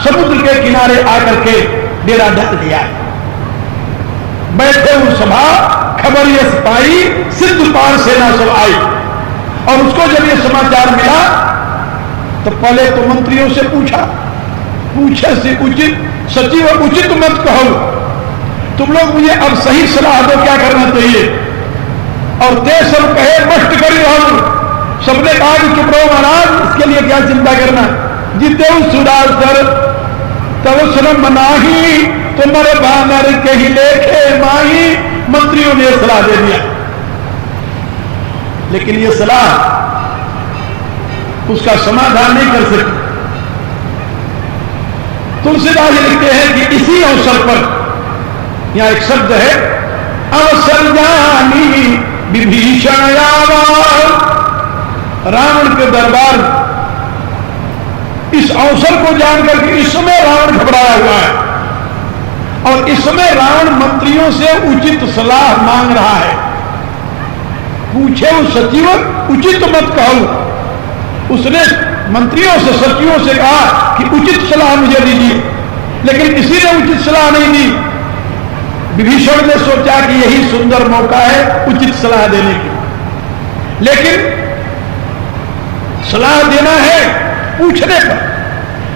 समुद्र के किनारे आकर के डेरा डाल दिया। बैठे उस सभा खबर ये पाई, सिद्ध पार सेना सब आई। और उसको जब ये समाचार मिला तो पहले तो मंत्रियों से पूछा, पूछे से उचित सचिव उचित मत कहो, तुम लोग मुझे अब सही सलाह दो क्या करना चाहिए। और ते सब कहे मस्त करी रहो। सबने कहा कि चुप रहो महाराज, इसके लिए क्या चिंता करना। जीते सुरासर तब श्रम मनाही, तुम्हारे बानर के ही लेखे माही। मंत्रियों ने सलाह दे दिया, लेकिन ये सलाह उसका समाधान नहीं कर सकती। तुलसीदास लिखते हैं कि इसी अवसर पर, यहां एक शब्द है, अवसर जानी विभीषण आवा। रावण के दरबार इस अवसर को जानकर के इस समय रावण घबराया हुआ है और इस समय रावण मंत्रियों से उचित सलाह मांग रहा है। पूछे उस सचिव उचित मत कहो। उसने मंत्रियों से सचिवों से कहा कि उचित सलाह मुझे दीजिए, लेकिन किसी ने उचित सलाह नहीं दी। विभीषण ने सोचा कि यही सुंदर मौका है उचित सलाह देने की, लेकिन सलाह देना है पूछने पर,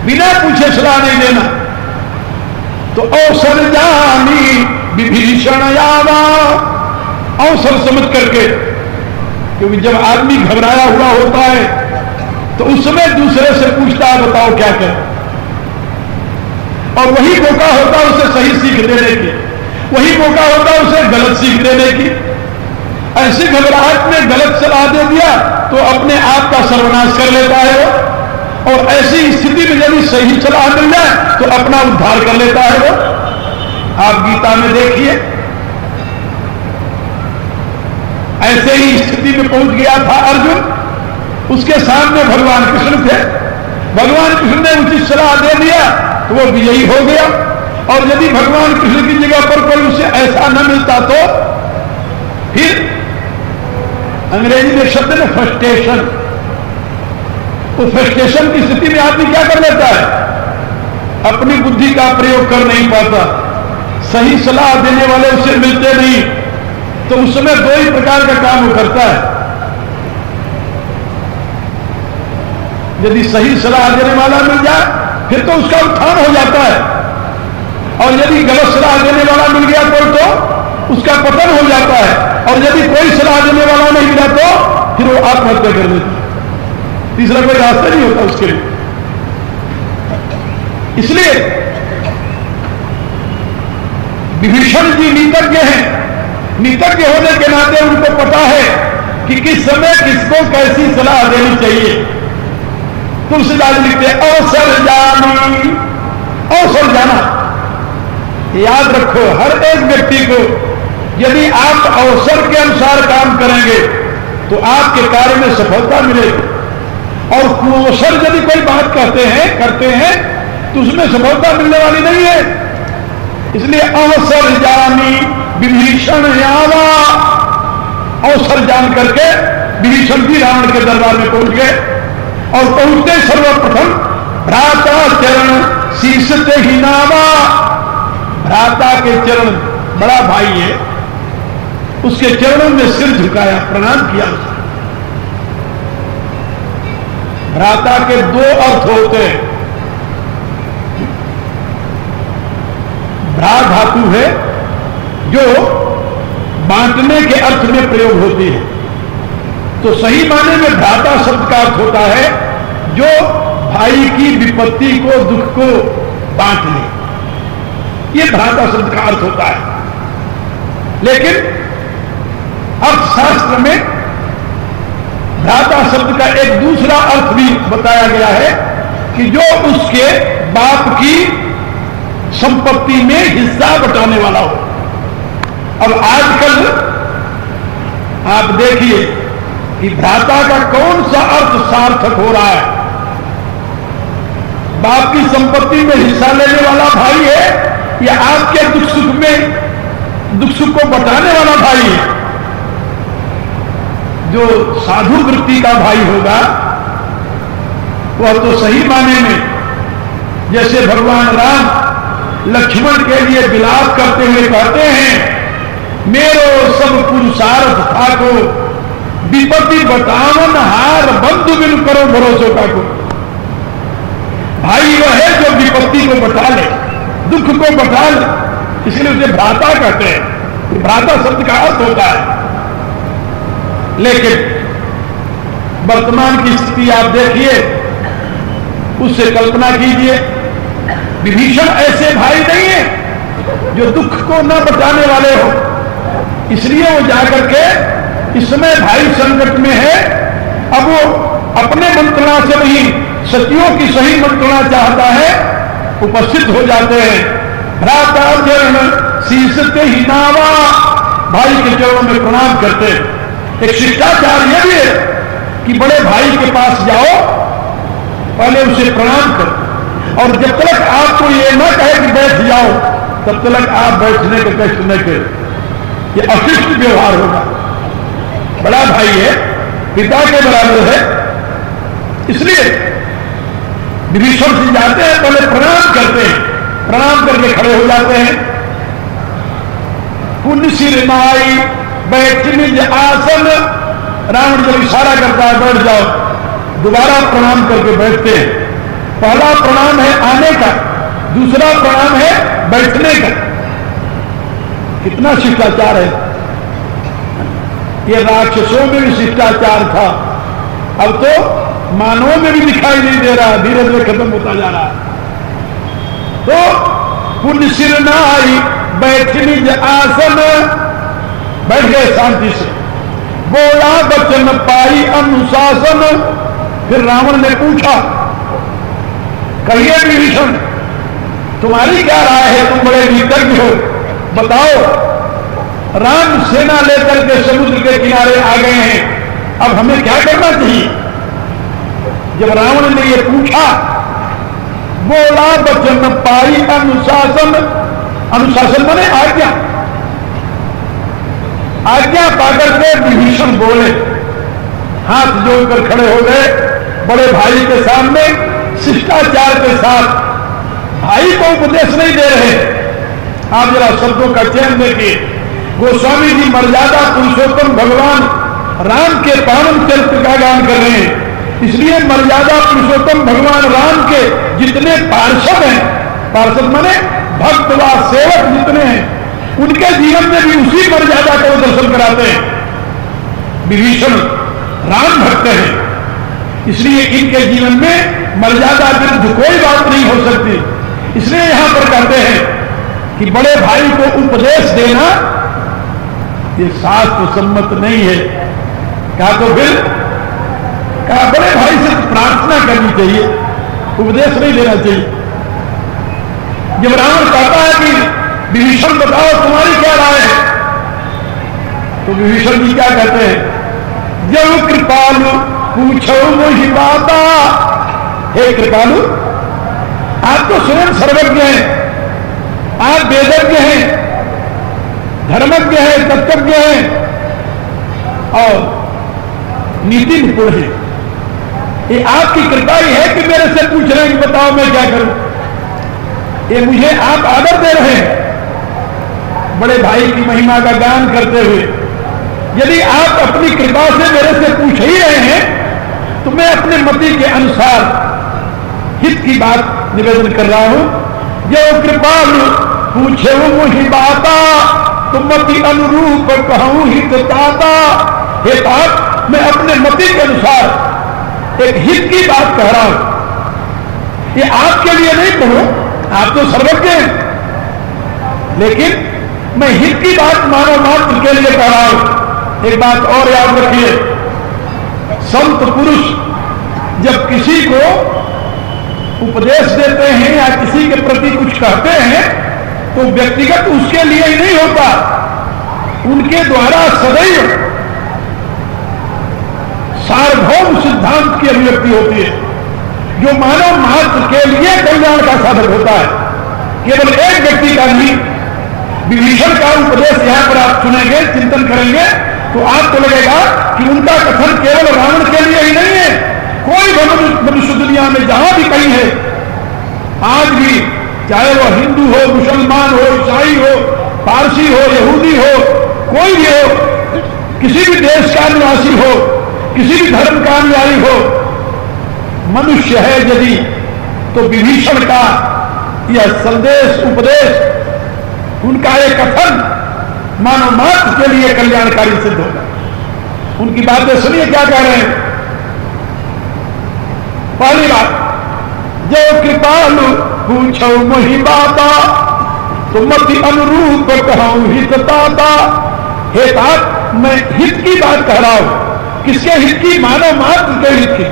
बिना पूछे सलाह नहीं देना। तो अवसर जानी विभीषण आवा, अवसर समझ करके, क्योंकि जब आदमी घबराया हुआ होता है तो उस समय दूसरे से पूछता है बताओ क्या करें, और वही मौका होता है उसे सही सीख देने की, वही मौका होता है उसे गलत सीख देने की। ऐसी घबराहट में गलत सलाह दे दिया तो अपने आप का सर्वनाश कर लेता है वो, और ऐसी स्थिति में यदि सही सलाह मिल जाए तो अपना उद्धार कर लेता है वो। आप गीता में देखिए, ऐसे ही स्थिति में पहुंच गया था अर्जुन। उसके सामने भगवान कृष्ण थे, भगवान कृष्ण ने उचित सलाह दे दिया तो वो विजयी हो गया। और यदि भगवान कृष्ण की जगह पर कोई उसे ऐसा न मिलता तो फिर अंग्रेजी में शब्द है फ्रस्ट्रेशन, वो फ्रस्ट्रेशन की स्थिति में आदमी क्या कर लेता है, अपनी बुद्धि का प्रयोग कर नहीं पाता, सही सलाह देने वाले उसे मिलते नहीं, तो उस समय दो ही प्रकार का काम वो करता है। यदि सही सलाह देने वाला मिल जाए फिर तो उसका उत्थान हो जाता है, और यदि गलत सलाह देने वाला मिल गया तो उसका पतन हो जाता है, और यदि कोई सलाह देने वाला नहीं मिला तो फिर वो आत्महत्या कर देता है। तीसरा कोई रास्ता नहीं होता उसके लिए। इसलिए विभीषण जी नीतज्ञ हैं, नीतज्ञ होने के नाते उनको पता है कि किस समय किसको कैसी सलाह देनी चाहिए। तुलसीदास लिखते अवसर जानी, अवसर जाना। याद रखो हर एक व्यक्ति को, यदि आप अवसर के अनुसार काम करेंगे तो आपके कार्य में सफलता मिलेगी, और कुअवसर यदि कोई बात कहते हैं करते हैं तो उसमें सफलता मिलने वाली नहीं है। इसलिए अवसर जानी विभीषण आवा, अवसर जान करके विभीषण भी रावण के दरबार में पहुंच गए, और पहुंचते सर्वप्रथम भ्राता चरण शीर्ष ते ही नावा। भ्राता के चरण, बड़ा भाई है, उसके चरणों में सिर झुकाया, प्रणाम किया उसने। भ्राता के दो अर्थ होते हैं, भ्रा धातु है जो बांटने के अर्थ में प्रयोग होती है, तो सही माने में भ्राता शब्द का अर्थ होता है जो भाई की विपत्ति को, दुख को बांट ले, ये भ्राता शब्द का अर्थ होता है। लेकिन अर्थशास्त्र में भ्राता शब्द का एक दूसरा अर्थ भी बताया गया है कि जो उसके बाप की संपत्ति में हिस्सा बटाने वाला हो। अब आजकल आप देखिए कि भ्राता का कौन सा अर्थ सार्थक हो रहा है। बाप की संपत्ति में हिस्सा लेने वाला भाई है या आपके दुख सुख में दुख सुख को बटाने वाला भाई है। जो साधु वृत्ति का भाई होगा वह तो सही माने में जैसे भगवान राम लक्ष्मण के लिए विलाप करते हुए कहते हैं, मेरो सब पुरुषार्थ था को विपत्ति बतावन हार बंधु बिन करो भरोसो का को। भाई वह है जो विपत्ति को बता ले, दुख को बता ले, इसलिए उसे भ्राता कहते हैं। भ्राता शब्द का अर्थ होता है। लेकिन वर्तमान की स्थिति आप देखिए, उससे कल्पना कीजिए, विभीषण ऐसे भाई नहीं है जो दुख को न बचाने वाले हो, इसलिए वो जाकर के इस समय भाई संकट में है, अब वो अपने मंत्रणा से नहीं सतियों की सही मंत्रणा चाहता है, उपस्थित हो जाते हैं। भ्राता चरण शीर्षते ही नावा, भाई के चरणों में प्रणाम करते हैं। एक शिष्टाचार यह भी है कि बड़े भाई के पास जाओ, पहले उसे प्रणाम करो, और जब तक आपको ये न कहे कि बैठ जाओ, तब तक आप बैठने का कष्ट न करें। ये अशिष्ट व्यवहार होगा। बड़ा भाई है, पिता के बराबर है, इसलिए विभीषण से जाते हैं, पहले प्रणाम करते हैं, प्रणाम करके खड़े हो जाते हैं। पुण्य सिर नाई बैठ निज आसन, रावण जब इशारा करता है बैठ जाओ, दोबारा प्रणाम करके बैठते हैं। पहला प्रणाम है आने का, दूसरा प्रणाम है बैठने का। कितना शिष्टाचार है। ये राक्षसों में भी शिष्टाचार था, अब तो मानवों में भी दिखाई नहीं दे रहा, धीरे धीरे खत्म होता जा रहा। तो पुण्य सिर नाई बैठ निज आसन, बैठ गए शांति से, बोला बचन पाई अनुशासन। फिर रावण ने पूछा, कहिए विभीषण, तुम्हारी क्या राय है, तुम बड़े विज्ञ हो, बताओ। राम सेना लेकर के समुद्र के किनारे आ गए हैं, अब हमें क्या करना चाहिए। जब रावण ने यह पूछा, बोला बचन पाई अनुशासन, अनुशासन माने आज्ञा, आज्ञा पाकर के विभीषण बोले, हाथ जोड़कर खड़े हो गए बड़े भाई के सामने, शिष्टाचार के साथ। भाई को उपदेश नहीं दे रहे, आप जरा शब्दों का चयन देखिए। गोस्वामी जी मर्यादा पुरुषोत्तम भगवान राम के पावन चरित्र का गान कर रहे हैं, इसलिए मर्यादा पुरुषोत्तम भगवान राम के जितने पार्षद हैं, पार्षद माने भक्त व सेवक जितने हैं, उनके जीवन में भी उसी मर्यादा को दर्शन कराते हैं। विभीषण राम भक्त हैं, इसलिए इनके जीवन में मर्यादा विरुद्ध कोई बात नहीं हो सकती। इसलिए यहां पर कहते हैं कि बड़े भाई को उपदेश देना ये शास्त्र सम्मत नहीं है। कहा तो फिर कहा बड़े भाई से प्रार्थना करनी चाहिए, उपदेश नहीं देना चाहिए। जब रावण कहता है कि विभीषण बताओ तुम्हारी क्या राय है, तो विभीषण जी क्या कहते हैं, जब कृपालु पूछो मोहि बाता। हे कृपालु, आप तो स्वयं सर्वज्ञ हैं, आप वेदज्ञ हैं, धर्मज्ञ हैं, तत्वज्ञ हैं और नीति निपुण हैं। ये आपकी कृपा ही है कि मेरे से पूछ रहे हैं कि बताओ मैं क्या करूं। ये मुझे आप आदर दे रहे हैं बड़े भाई की महिमा का गान करते हुए। यदि आप अपनी कृपा से मेरे से पूछ ही रहे हैं तो मैं अपने मति के अनुसार हित की बात निवेदन कर रहा हूं। जो कृपालु पूछे वो मुझी बाता, तुम मति अनुरूप कहूं हित ताता। हे तात, मैं अपने मति के अनुसार एक हित की बात कह रहा हूं। ये आपके लिए नहीं कहूं, आप तो सर्वज्ञ हैं, लेकिन मैं हित की बात मानव मात्र के लिए कह रहा हूं। एक बात और याद रखिए, संत पुरुष जब किसी को उपदेश देते हैं या किसी के प्रति कुछ कहते हैं तो व्यक्तिगत उसके लिए ही नहीं होता, उनके द्वारा सदैव सार्वभौम सिद्धांत की अभिव्यक्ति होती है, जो मानव मात्र के लिए कल्याण का साधन होता है, केवल एक व्यक्ति का नहीं। विभीषण का उपदेश यहां पर आप सुनेंगे, चिंतन करेंगे तो आपको लगेगा कि उनका कथन केवल रावण के लिए ही नहीं है। कोई मनुष्य दुनिया में जहां भी कहीं है आज भी चाहे वो हिंदू हो, मुसलमान हो, ईसाई हो, पारसी हो, यहूदी हो, कोई भी हो, किसी भी देश का निवासी हो, किसी भी धर्म का अनुयायी हो, मनुष्य है यदि तो विभीषण का यह संदेश, उपदेश, उनका एक कथन मानव मात्र के लिए कल्याणकारी सिद्ध होगा। उनकी बातें सुनिए क्या कह रहे हैं। पहली बात, जो कृपालु पूछो मोहि बाता, तो मति अनुरूप कहूं हित दाता। हे तात, मैं हित की बात कह रहा हूं। किसके हित की? मानव मात्र के हित की।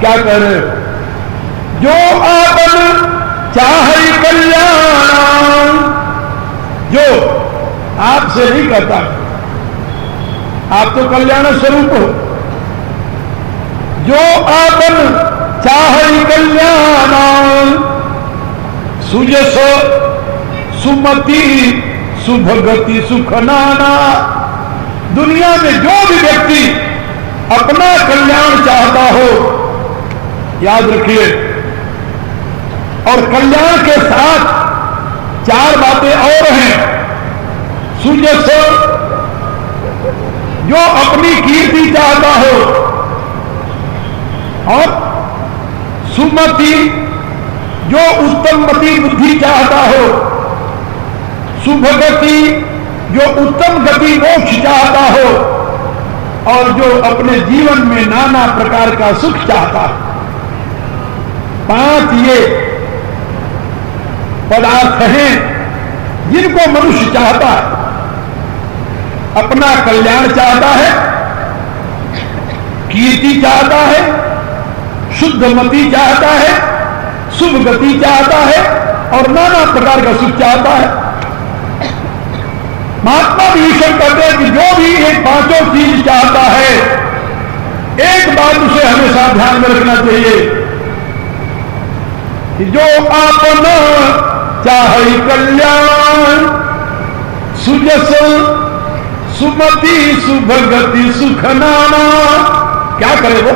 क्या कह रहे हो? जो आपन चाहे कल्याण, जो आपसे नहीं कहता, आप तो कल्याण स्वरूप हो। जो आपन चाहे कल्याण, सुजस सुमति शुभगति सुख नाना। दुनिया में जो भी व्यक्ति अपना कल्याण चाहता हो, याद रखिए, और कल्याण के साथ चार बातें और हैं। सुजस, जो अपनी कीर्ति चाहता हो, और सुमति, जो उत्तम मति बुद्धि चाहता हो, शुभ गति, जो उत्तम गति मोक्ष चाहता हो, और जो अपने जीवन में नाना प्रकार का सुख चाहता है। 5 ये पदार्थ हैं जिनको मनुष्य चाहता है। अपना कल्याण चाहता है, कीर्ति चाहता है, शुद्ध मति चाहता है, शुभ गति चाहता है, और नाना प्रकार का सुख चाहता है। महात्मा विभीषण कहते हैं कि जो भी ये 5 चीज चाहता है, एक बात उसे हमेशा ध्यान में रखना चाहिए कि जो आपना चाहे कल्याण, सुजस सुमति शुभगति सुख नाना। क्या करे वो?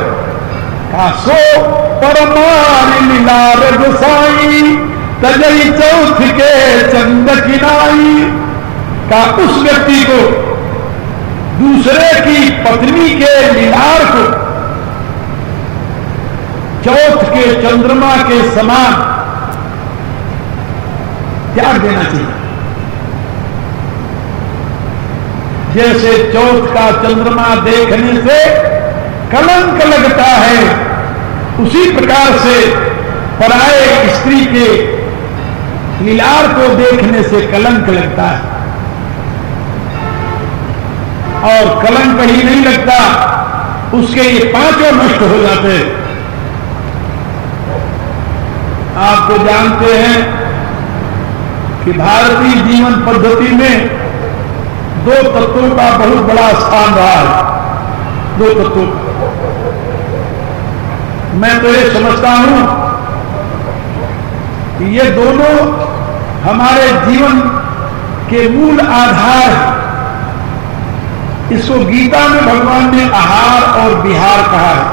कासो परमारी लीलार गोसाई, तजई चौथ के चंद किनाई। का उस व्यक्ति को दूसरे की पत्नी के लीलार को चौथ के चंद्रमा के समान त्याग देना चाहिए। जैसे चौथ का चंद्रमा देखने से कलंक लगता है, उसी प्रकार से पराये स्त्री के लीलार को देखने से कलंक लगता है। और कलंक ही नहीं लगता, उसके ये 5 नष्ट हो जाते हैं। आप तो जानते हैं कि भारतीय जीवन पद्धति में 2 तत्वों का बहुत बड़ा स्थान रहा है। 2 तत्वों का मैं तो ये समझता हूं कि ये दोनों हमारे जीवन के मूल आधार हैं। इसको गीता में भगवान ने आहार और विहार कहा है।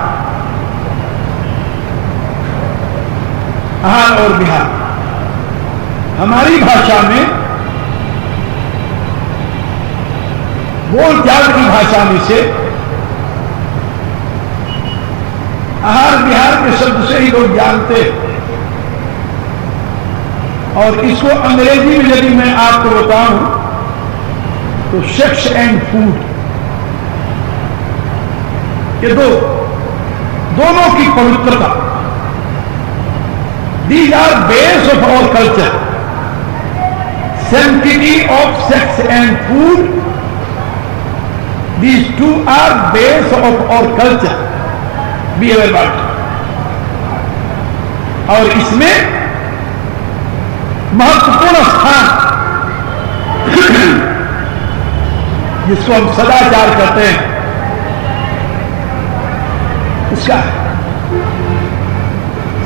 आहार और विहार हमारी भाषा में, बोलचाल की भाषा में से आहार विहार के शब्द से ही लोग जानते हैं। और इसको अंग्रेजी में यदि मैं आपको बताऊं तो सेक्स एंड फूड, ये दोनों की पवित्रता, these are base of our culture. Sanctity of sex and food, these 2 are base of our culture. Be aware about. और इसमें महत्वपूर्ण स्थान जिसको हम सदाचार कहते हैं, उसका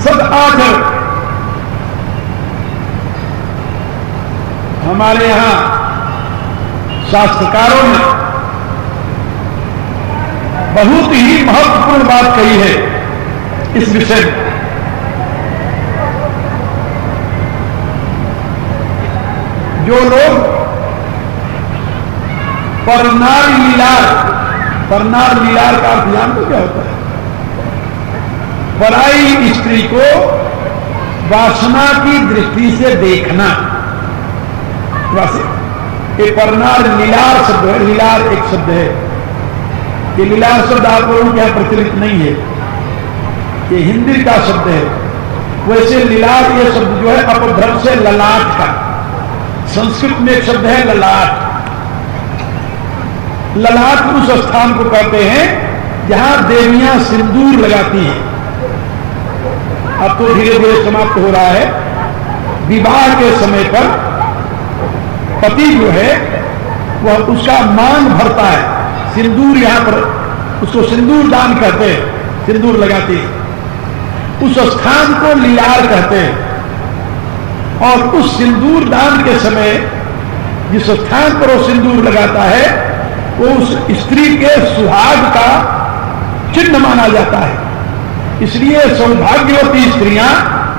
सदाचरण। हमारे यहां शास्त्रकारों ने बहुत ही महत्वपूर्ण बात कही है इस विषय में। जो लोग परनार लीलार का अर्थ जानते क्या होता है? पराई स्त्री को वासना की दृष्टि से देखना। ये परनार लीलार शब्द है। लीलार एक शब्द है। ये लीलार शब्द आप लोगों के यहां प्रचलित नहीं है, ये हिंदी का शब्द है। वैसे लीलार ये शब्द जो है अपभ्रंश से ललाट का, संस्कृत में एक शब्द है ललाट। ललाट उस स्थान को कहते हैं जहां देवियां सिंदूर लगाती हैं। अब तो धीरे धीरे समाप्त हो रहा है। विवाह के समय पर पति जो है वह उसका मांग भरता है, सिंदूर, यहां पर उसको सिंदूर दान कहते हैं, सिंदूर लगाती है। उस स्थान को लीलार कहते हैं। और उस सिंदूर दान के समय जिस स्थान पर वो सिंदूर लगाता है वो उस स्त्री के सुहाग का चिन्ह माना जाता है। इसलिए सौभाग्यवती स्त्रियां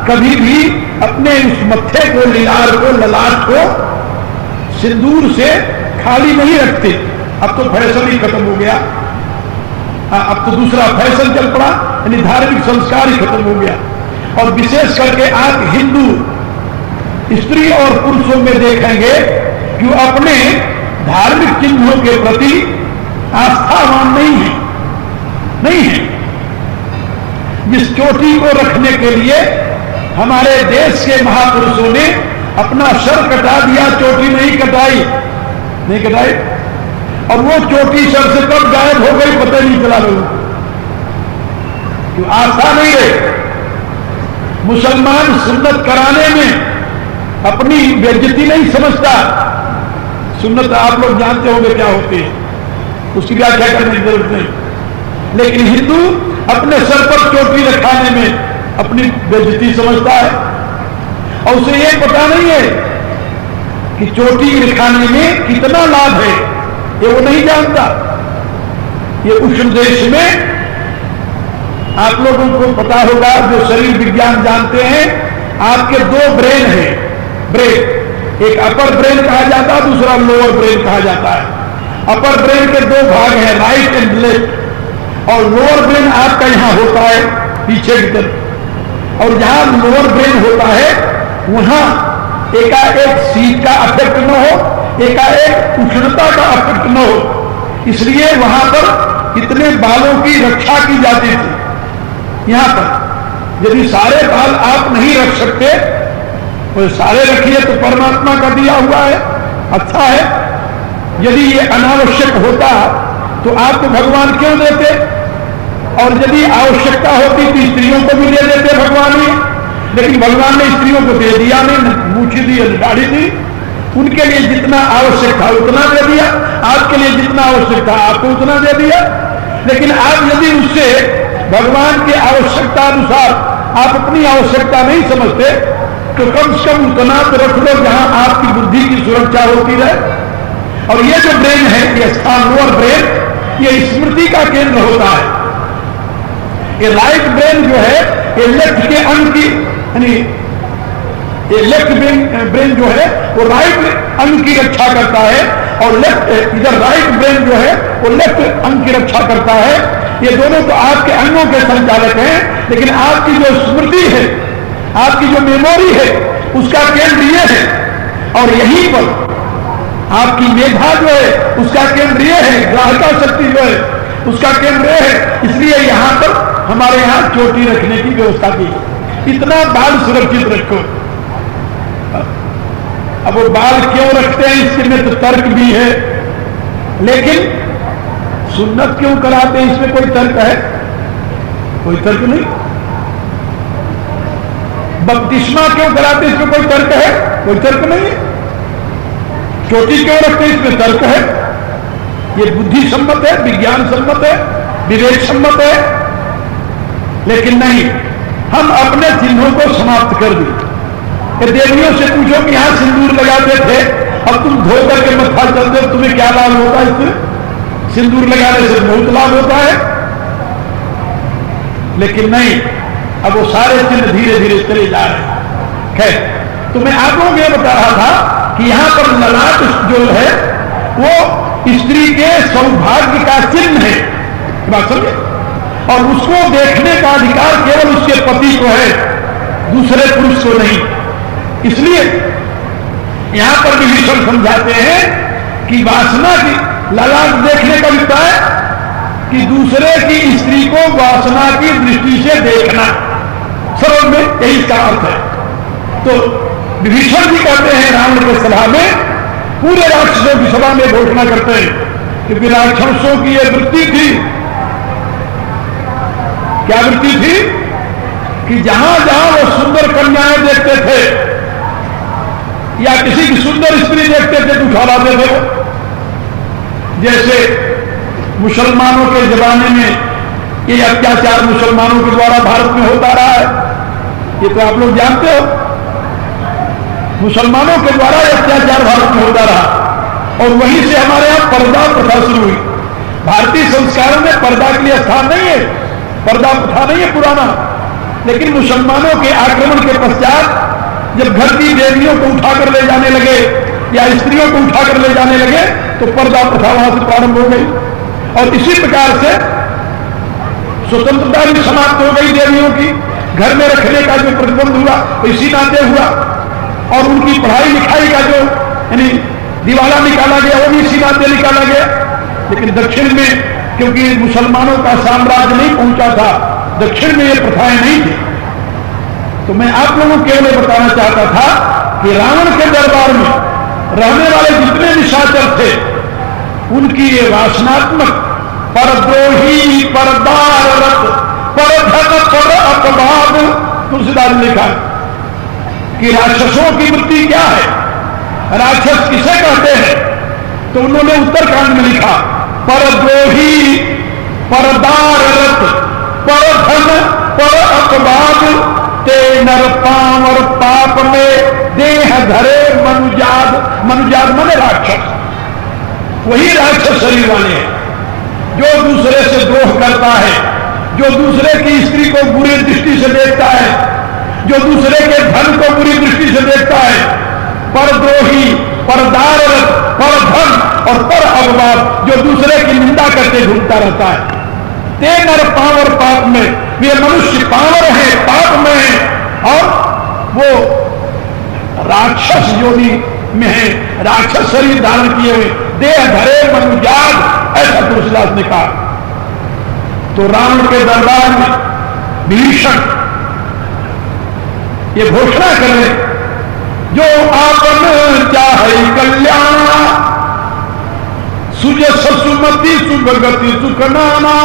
कभी भी अपने उस मत्थे को, लीलार को, ललाट को सिंदूर से खाली नहीं रखते। अब तो फैशन ही खत्म हो गया। अब तो दूसरा फैशन चल पड़ा, यानी धार्मिक संस्कार ही खत्म हो गया। और विशेष करके आप हिंदू स्त्री और पुरुषों में देखेंगे कि वो अपने धार्मिक चिन्हों के प्रति आस्थावान नहीं है। जिस चोटी को रखने के लिए हमारे देश के महापुरुषों ने अपना सर कटा दिया, चोटी नहीं कटाई। और वो चोटी सर से कब गायब हो गई पता नहीं चला लोगों को, क्यों? आस्था नहीं है। मुसलमान सुन्नत कराने में अपनी बेइज्जती नहीं समझता। सुन्नत आप लोग जानते होंगे क्या होती है, उसकी व्याख्या करने की जरूरत नहीं। लेकिन हिंदू अपने सर पर चोटी रखाने में अपनी बेइज्जती समझता है और उसे ये पता नहीं है कि चोटी रखाने में कितना लाभ है, ये वो नहीं जानता। ये उस देश में आप लोगों को पता होगा, जो शरीर विज्ञान जानते हैं, आपके दो ब्रेन हैं। ब्रेन, एक अपर ब्रेन कहा जाता है, दूसरा लोअर ब्रेन कहा जाता है। अपर ब्रेन के दो भाग हैं, राइट एंड लेफ्ट। और लोअर ब्रेन आपका यहां होता है पीछे की तरफ। और जहां लोअर ब्रेन होता है वहां एकाएक शीत का अफेक्ट न हो, एकाएक उष्णता का अफेक्ट न हो, इसलिए वहां पर इतने बालों की रक्षा की जाती थी। यहां पर यदि सारे बाल आप नहीं रख सकते तो सारे रखिए, तो परमात्मा का दिया हुआ है, अच्छा है। यदि ये अनावश्यक होता तो आपको भगवान क्यों देते? और यदि आवश्यकता होती तो स्त्रियों को भी दे देते भगवान ही। लेकिन भगवान ने स्त्रियों को दे दिया नहीं, न मूछी दी न दाढ़ी दी। उनके लिए जितना आवश्यक था उतना दे दिया, आपके लिए जितना आवश्यक था आपको उतना दे दिया। लेकिन आप यदि उससे भगवान की आवश्यकता अनुसार आप अपनी आवश्यकता नहीं समझते तो कम से कम उतना तो रख लो जहां आपकी बुद्धि की सुरक्षा होती रहे। और ये जो ब्रेन है, ये स्थान लोअर ब्रेन, ये स्मृति का केंद्र होता है। ये राइट ब्रेन जो है ये लेफ्ट के अंग की, यानी ये लेफ्ट ब्रेन जो है वो राइट अंग की रक्षा करता है, और लेफ्ट इधर राइट ब्रेन जो है वो लेफ्ट अंग की रक्षा करता है। ये दोनों तो आपके अंगों के संचालक हैं, लेकिन आपकी जो स्मृति है, आपकी जो मेमोरी है, उसका केंद्र ये है। और यहीं पर आपकी मेधा जो है उसका केंद्र ये है, ग्राहका शक्ति जो है उसका केंद्र ये है। इसलिए यहां पर हमारे यहां चोटी रखने की व्यवस्था की है। इतना बाल सुरक्षित रखो। अब वो बाल क्यों रखते हैं इसके में तो तर्क भी है, लेकिन सुन्नत क्यों कराते हैं इसमें कोई तर्क है? कोई तर्क नहीं। बपतिस्मा क्यों कराते हैं इसमें कोई तर्क है? कोई तर्क नहीं है। चोटी क्यों रखते हैं इसमें तर्क है। ये बुद्धि सम्मत है, विज्ञान सम्मत है, विवेक सम्मत है। लेकिन नहीं, हम अपने चिन्हों को समाप्त कर दिए। देवियों से पूछो कि यहां सिंदूर लगाते थे, अब तुम धो करके मत्था चलते हो, तुम्हें क्या लाभ होता है? इससे सिंदूर लगाने से बहुत लाभ होता है। लेकिन नहीं, अब वो सारे चिन्ह धीरे धीरे चले जा रहे हैं। खैर, तो मैं आप लोगों को यह बता रहा था कि यहां पर ललाट जो है वो स्त्री के सौभाग्य का चिन्ह है, बात समझे, और उसको देखने का अधिकार केवल उसके पति को है, दूसरे पुरुष को नहीं। इसलिए यहां पर विभीषण समझाते हैं कि वासना की ललाट देखने का अभिप्राय कि दूसरे की स्त्री को वासना की दृष्टि से देखना, सरल में यही इसका अर्थ है। तो विभीषण जी कहते हैं रावण के सभा में, पूरे राक्षसों की सभा में घोषणा करते हैं, क्योंकि राक्षसों की यह वृत्ति थी, क्या वृत्ति थी कि जहां जहां वो सुंदर कन्याएं देखते थे या किसी की सुंदर स्त्री देखते थे तो उठा लाते थे। जैसे मुसलमानों के जमाने में ये अत्याचार मुसलमानों के द्वारा भारत में होता रहा है, ये तो आप लोग जानते हो, मुसलमानों के द्वारा अत्याचार भारत में होता रहा और वहीं से हमारे यहां पर्दा प्रथा शुरू हुई। भारतीय संस्कारों में पर्दा के लिए स्थान नहीं है, पर्दा प्रथा नहीं है पुराना, लेकिन मुसलमानों के आक्रमण के पश्चात जब घर की देवियों को उठाकर ले जाने लगे या स्त्रियों को उठाकर ले जाने लगे तो पर्दा प्रथा वहां से प्रारंभ हो गई और इसी प्रकार से स्वतंत्रता भी समाप्त हो गई देवियों की, घर में रखने का जो प्रतिबंध हुआ तो इसी नाते हुआ और उनकी पढ़ाई लिखाई का जो यानी दिवाला निकाला गया वो भी इसी नाते निकाला गया। लेकिन दक्षिण में क्योंकि मुसलमानों का साम्राज्य नहीं पहुंचा था, दक्षिण में ये प्रथाएं नहीं थी। तो मैं आप लोगों को केवल बताना चाहता था कि रावण के दरबार में रहने वाले जितने निशाचर थे उनकी ये वासनात्मक परद्रोही, परदाररत, परधन, पर अपवाद, तुलसीदास ने लिखा कि राक्षसों की वृत्ति क्या है, राक्षस किसे कहते हैं, तो उन्होंने उत्तरकांड में लिखा परद्रोही, परदाररत, परधन, पर अपवाद, ते नर पावर पाप में देह धरे मनुजाद, मनुजाद माने राक्षस, वही राक्षस शरीर वाले हैं जो दूसरे से द्रोह करता है, जो दूसरे की स्त्री को बुरी दृष्टि से देखता है, जो दूसरे के धन को बुरी दृष्टि से देखता है, परद्रोही, परदाररत, परधन और पर अपवाद, जो दूसरे की निंदा करके घूमता रहता है। ते नर पावर पाप में, वे मनुष्य पावर है, पाप में है और वो राक्षस योनि में है, राक्षस शरीर धारण किए हुए, देह धरे मनुजाद, ऐसा तुलसीदास ने कहा। तो रावण के दरबार में विभीषण ये घोषणा करे, जो आपन चाहे कल्याण, सुजस सुमति सुभगति सुख नाना,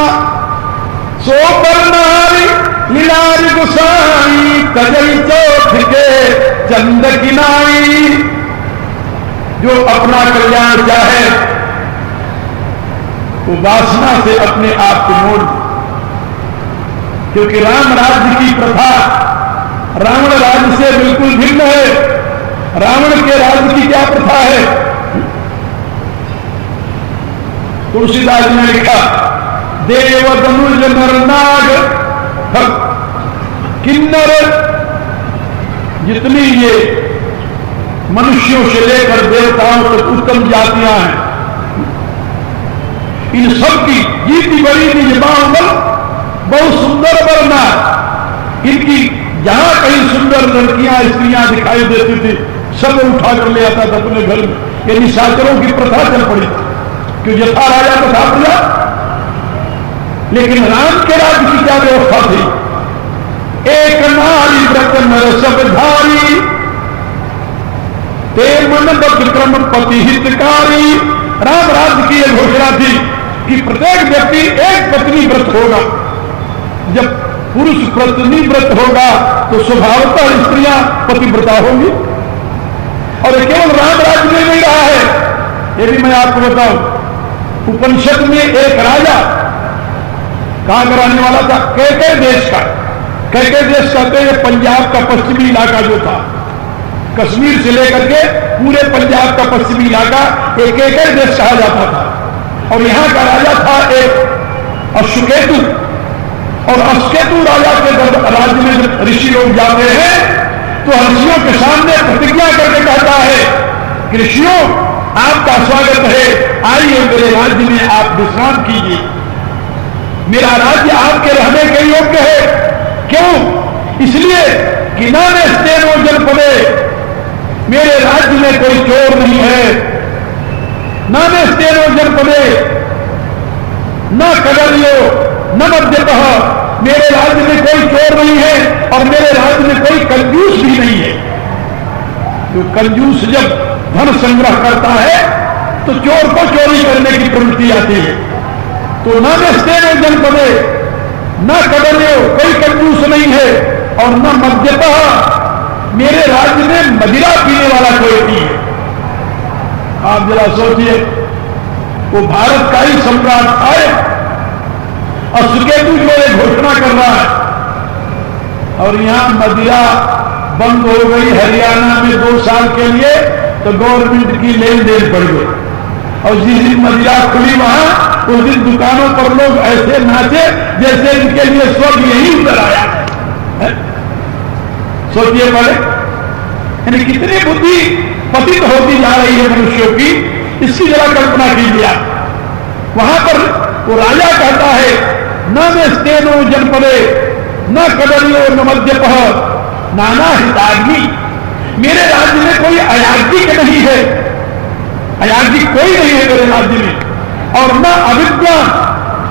सो पर नारी लीलारी गुसाई, तजई चौथ के चंद किनाई। जो अपना कल्याण चाहे वो वासना से अपने आप को मोड़ दे, क्योंकि राम राज्य की प्रथा रावण राज्य से बिल्कुल भिन्न है। रावण के राज्य की क्या प्रथा है, तुलसीदास ने लिखा, देव धनुज नरनाग किन्नर, जितनी ये मनुष्यों से लेकर देवताओं तक उत्तम जातियां हैं, इन सब की जीती बड़ी निज बाहुबल बहुत सुंदर वर्णा, इनकी जहां कहीं सुंदर लड़कियां स्त्रियां दिखाई देती थी सब उठा कर ले आता था अपने घर में। ये निशाचरों की प्रथा चल पड़ी, क्यों यथा राजा तथा प्रजा। लेकिन राम के राज्य की क्या व्यवस्था थी, एक नारी व्रत नर सब धारी, ते मन विक्रम पति हितकारी। राम राज्य की यह घोषणा थी कि प्रत्येक व्यक्ति एक पत्नी व्रत होगा। जब पुरुष पत्नी व्रत होगा तो स्वभावतः स्त्रियां पतिव्रता होंगी। और ये केवल राम राज्य में नहीं रहा है, ये भी मैं आपको बताऊं, उपनिषद में एक राजा कहां कराने वाला था, कैके देश का, कैके देश कहते हैं पंजाब का पश्चिमी इलाका जो था, कश्मीर से लेकर के पूरे पंजाब का पश्चिमी इलाका एक देश कहा जाता था। और यहां का राजा था एक अश्वकेतु, और अश्वकेतु राजा के राज्य में जब ऋषि लोग जाते हैं तो ऋषियों के सामने प्रतिज्ञा करके कहता है कृषियों आपका स्वागत है, आइए मेरे राज्य में आप विश्राम कीजिए। मेरा राज्य आपके रहने के योग्य है। क्यों? इसलिए कि नाने स्तेनो जनपदे, मेरे राज्य में कोई चोर नहीं है। नाने स्तेनो जनपदे न कदरियो न मद्यपः, मेरे राज्य में कोई चोर नहीं है और मेरे राज्य में कोई कंजूस भी नहीं है। जो कंजूस जब धन संग्रह करता है तो चोर को चोरी करने की प्रवृत्ति आती है। तो न स्तेनो जनपदे न कदरियो, कोई कंजूस नहीं है, और न मद्यपः, मेरे राज्य में मदिरा पीने वाला कोई नहीं है। आप जरा सोचिए, वो भारत का ही सम्राट आए और सुकेतु जो एक घोषणा कर रहा है और यहां मदिरा बंद हो गई हरियाणा में 2 साल के लिए, तो गवर्नमेंट की लेन देन बढ़ गई। और जिस दिन मदिरा खुली वहां, उस दिन दुकानों पर लोग ऐसे नाचे जैसे इनके लिए स्वर्ग यही उतर आया है। सोचिए पहले, यानी कितनी बुद्धि पतित होती जा रही है मनुष्यों की, इसकी जरा कल्पना कीजिए आप। वहां पर वो राजा कहता है न में स्तेनो जनपदे न कदरियो न मद्यपः नाना हिताग्नि, मेरे राज्य में कोई अयाज्ञिक नहीं है, अयाज्ञिक कोई नहीं है मेरे राज्य में, और न अविद्वान,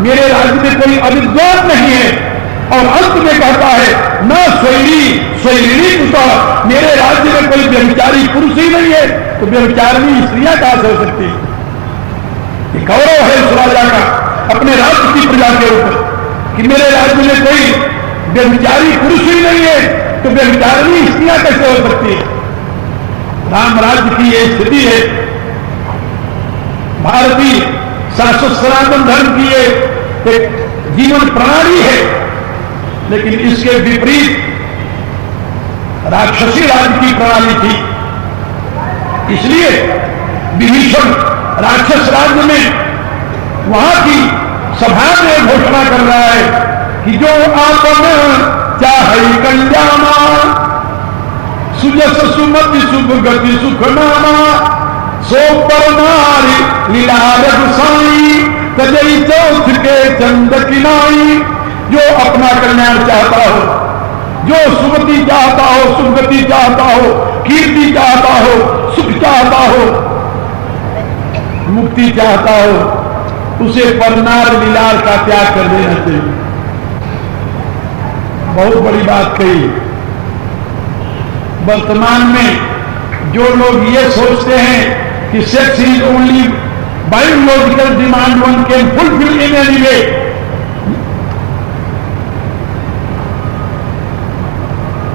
मेरे राज्य में कोई अविद्वान नहीं है। और अंत में कहता है न स्वैरिणी कुतः, मेरे राज्य में कोई व्यभिचारी पुरुष ही नहीं है, तो व्यभिचारिणी स्त्रियां कहां से हो सकती है। ये गौरव है इस राजा का अपने राज्य की प्रजा के ऊपर कि मेरे राज्य में कोई व्यभिचारी पुरुष ही नहीं है, तो व्यभिचारिणी स्त्रियां कैसे हो सकती है। राम राज्य की ये स्थिति है। भारतीय शाश्वत सनातन धर्म की ये एक जीवन प्रणाली है, लेकिन इसके विपरीत राक्षसी राज्य की प्रणाली थी। इसलिए विभीषण राक्षस राज्य में वहां की सभा में घोषणा कर रहा है कि जो आपन चाहे कल्याणा सुजस सुमति शुभ गति सुख नामा सो पर नारी लीला साई तजई चौथ के चंद किनाई। जो अपना कल्याण चाहता हो, जो सुमति चाहता हो, सुगति चाहता हो, कीर्ति चाहता हो, सुख चाहता हो, मुक्ति चाहता हो, उसे परनार लीलार का त्याग कर देना चाहिए। बहुत बड़ी बात कही। वर्तमान में जो लोग ये सोचते हैं कि sex is only biological demand one can fulfil in any way,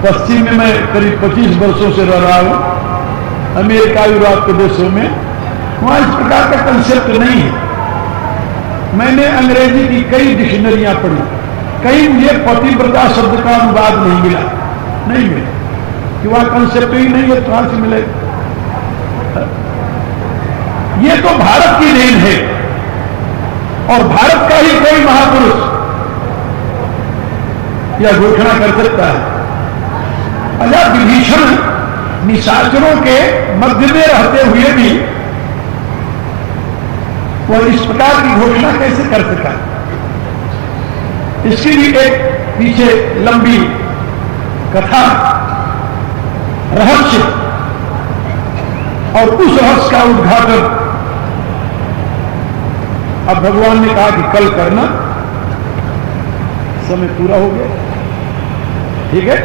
पश्चिम में मैं करीब 25 वर्षों से रह रहा हूं, अमेरिका यूरोप के देशों में, वहां इस प्रकार का कंसेप्ट नहीं है। मैंने अंग्रेजी की कई डिक्शनरियां पढ़ी, कहीं मुझे पतिव्रता शब्द का अनुवाद नहीं मिला, नहीं मिला, कि वहां कंसेप्ट ही नहीं है, कहां से मिलेगा। ये तो भारत की देन है और भारत का ही कोई महापुरुष यह घोषणा कर सकता है। अजा विभीषण निशाचरों के मध्य में रहते हुए भी वह इस प्रकार की घोषणा कैसे कर सका, इसकी भी एक पीछे लंबी कथा, रहस्य, और उस रहस्य का उद्घाटन अब भगवान ने कहा कि कल करना, समय पूरा हो गया, ठीक है।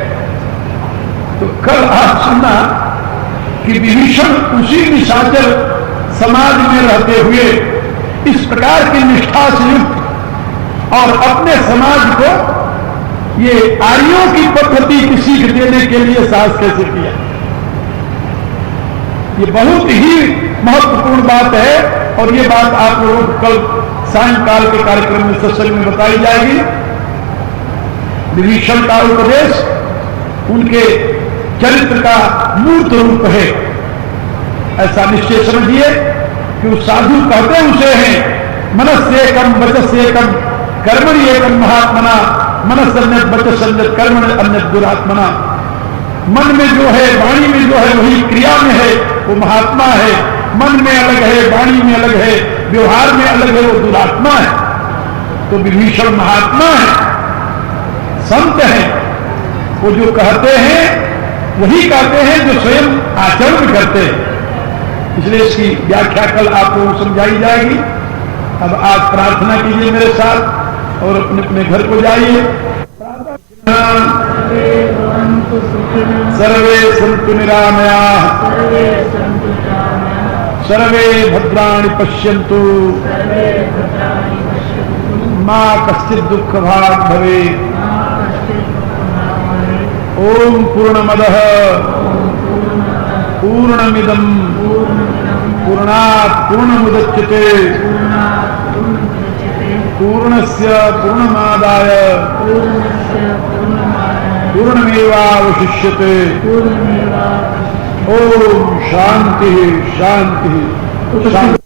तो कल आज सुनना कि विभीषण उसी निशाचर समाज में रहते हुए इस प्रकार की निष्ठा से युक्त और अपने समाज को ये आर्यों की पद्धति की सीख देने के लिए साहस कैसे किया। ये बहुत ही महत्वपूर्ण बात है और ये बात आप लोगों को कल सायंकाल के कार्यक्रम में सत्संग में बताई जाएगी। विभीषण का उपदेश उनके चरित्र का मूर्त रूप है, ऐसा निश्चय समझिए कि वो साधु कहते उसे हैं मनस्य एकम वचस्य एकम कर्मणि एकम महात्मना मनस अन्यत वचस अन्यत कर्मणि अन्यत दुरात्मना। मन में जो है, वाणी में जो है, वही क्रिया में है। वो महात्मा है, मन में अलग है, वाणी में अलग है, व्यवहार में अलग है, वो दुरात्मा है। तो विभीषण महात्मा है, संत है, वो जो कहते हैं वही कहते हैं जो स्वयं आचरण करते हैं। इसलिए इसकी व्याख्या कल आपको समझाई जाएगी। अब आज प्रार्थना कीजिए मेरे साथ और अपने अपने घर को जाइए। सर्वे सन्तु निरामयाः, सर्वे भद्राणि पश्यन्तु, मा कश्चित् दुःखभाग् भवेत्। ओम पूर्णमदः पूर्णमिदं पूर्णात् पूर्णमुदच्यते पूर्णस्य पूर्णमादाय पूर्णमेवावशिष्यते। ओम शांति शांति शांति।